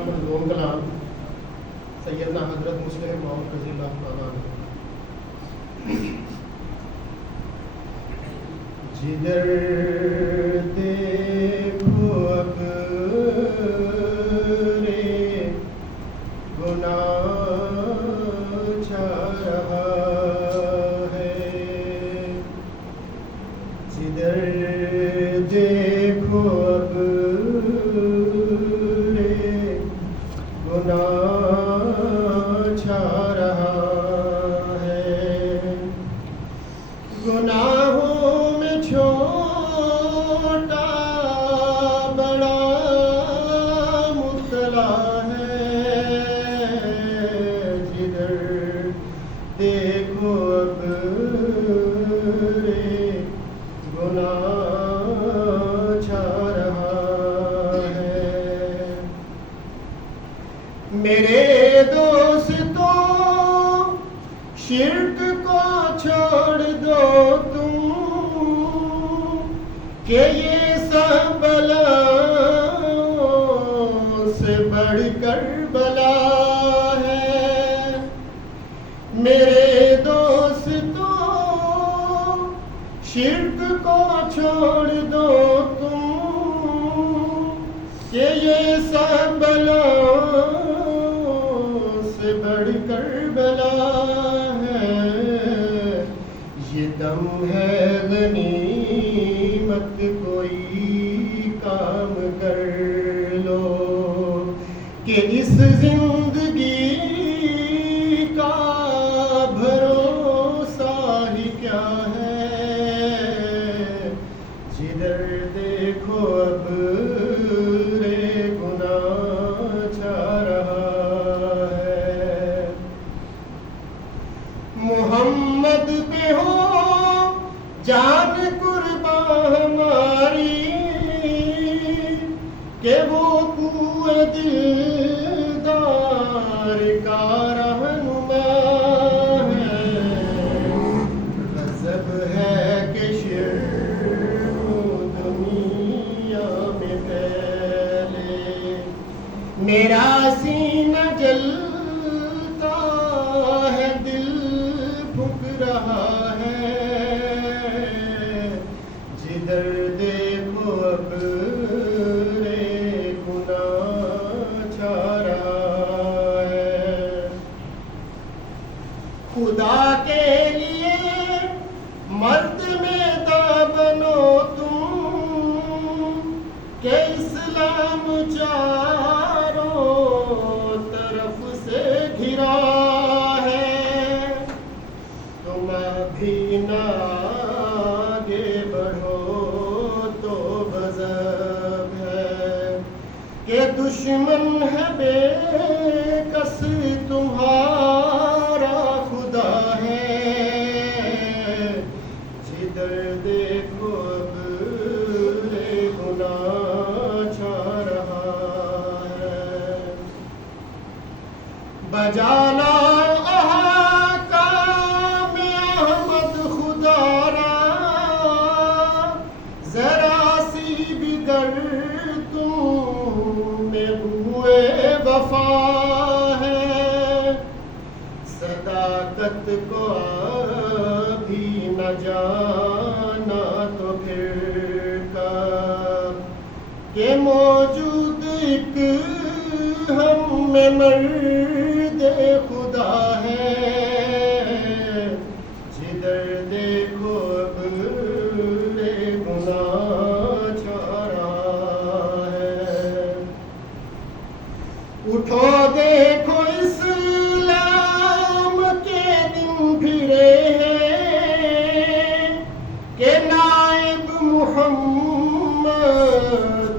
منظوم کلام سیدنا حضرت مسلم موعود رضی اللہ تعالیٰ عنہ۔ جدھر دیکھو اپنے گناہ چھا رہا ہے، جدھر دیکھو اپنے گناہ چھا رہا ہے، گناہوں میں چھوٹا بڑا مبتلا ہے، جدھر دیکھو اپنے گناہ چھا رہا ہے۔ میرے دوستو شرک کو چھوڑ دو تم، کہ یہ سب بلاؤں سے بڑھ کر بلا ہے۔ میرے دوستو شرک کو چھوڑ دو تم، کہ یہ سب بلاؤں سے بڑھ کر بلا ہے۔ یہ دم ہے غنیمت کوئی کام کر لو، کہ اس زندگی کا بھروسہ ہی کیا ہے، جدھر دیکھو اب گناہ چھا رہا ہے۔ محمد پہ ہو جان قربان ہماری، کہ وہ کوئے دلدار کا رہنما ہے۔ غضب ہے کہ شرک دنیا میں پھیلے، میرا سینہ جلتا ہے دل پھک رہا ہے، جدھر دیکھو اپنے گناہ چھا رہا ہے۔ خدا کے لیے مرد میداں بنو تم، کہ اسلام چاروں طرف سے گھرا ہے۔ تم ابھی نہ آگے بڑھو تو غضب ہے، کہ دشمن ہے بے کس تمہارا خدا ہے، جدھر دیکھو اپنے گناہ چھا رہا ہے۔ بجا لا احکام احمد خدا را، ذرا سی بھی گر تم میں ہوئے وفا ہے، صداقت کو ابھی نہ جانا تو پھر کب، کہ موجود ایک ہم میں مرد خدا ہے، جدھر دیکھو اپنے گناہ چھا رہا ہے۔ اٹھو دیکھو اسلام کے دن پھرے ہیں، کہ نائب محمد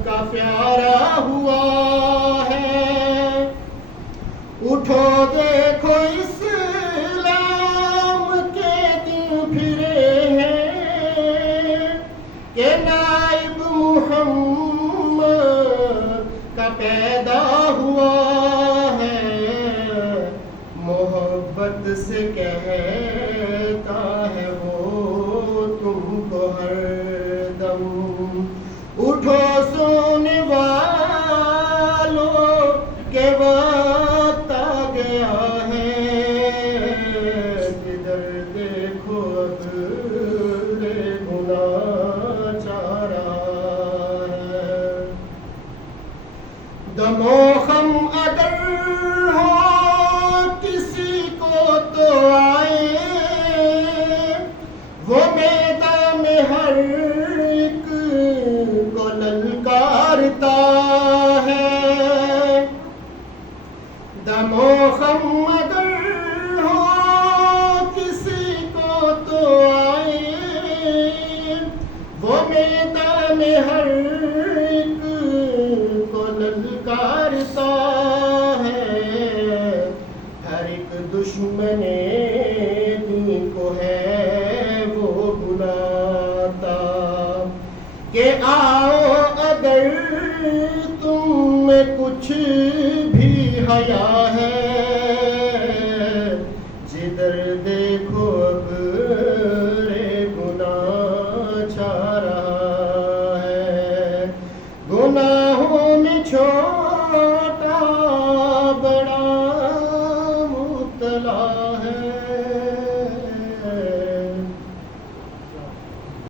کا پیارا ہوا ہے۔ اٹھو دیکھو اسلام کے دن پھرے ہیں، کہ نائب محمد کا پیدا ہوا ہے۔ محبت سے کہتا ہے وہ تم کو ہر دم، اٹھو سونے والوں دم و خم اگر ہو کسی کو تو آئے، وہ میدان میں ہر ایک کو للکارتا ہے۔ دم و خم اگر ہو کسی کو تو آئے، وہ میدان میں ہر ایک کو للکارتا ہے۔ ہر ایک دشمن دین کو ہے وہ بلاتا کہ آؤ اگر تم میں کچھ بھی حیا ہے، جدھر دیکھو اب رے گناہ چھا رہا ہے، گناہ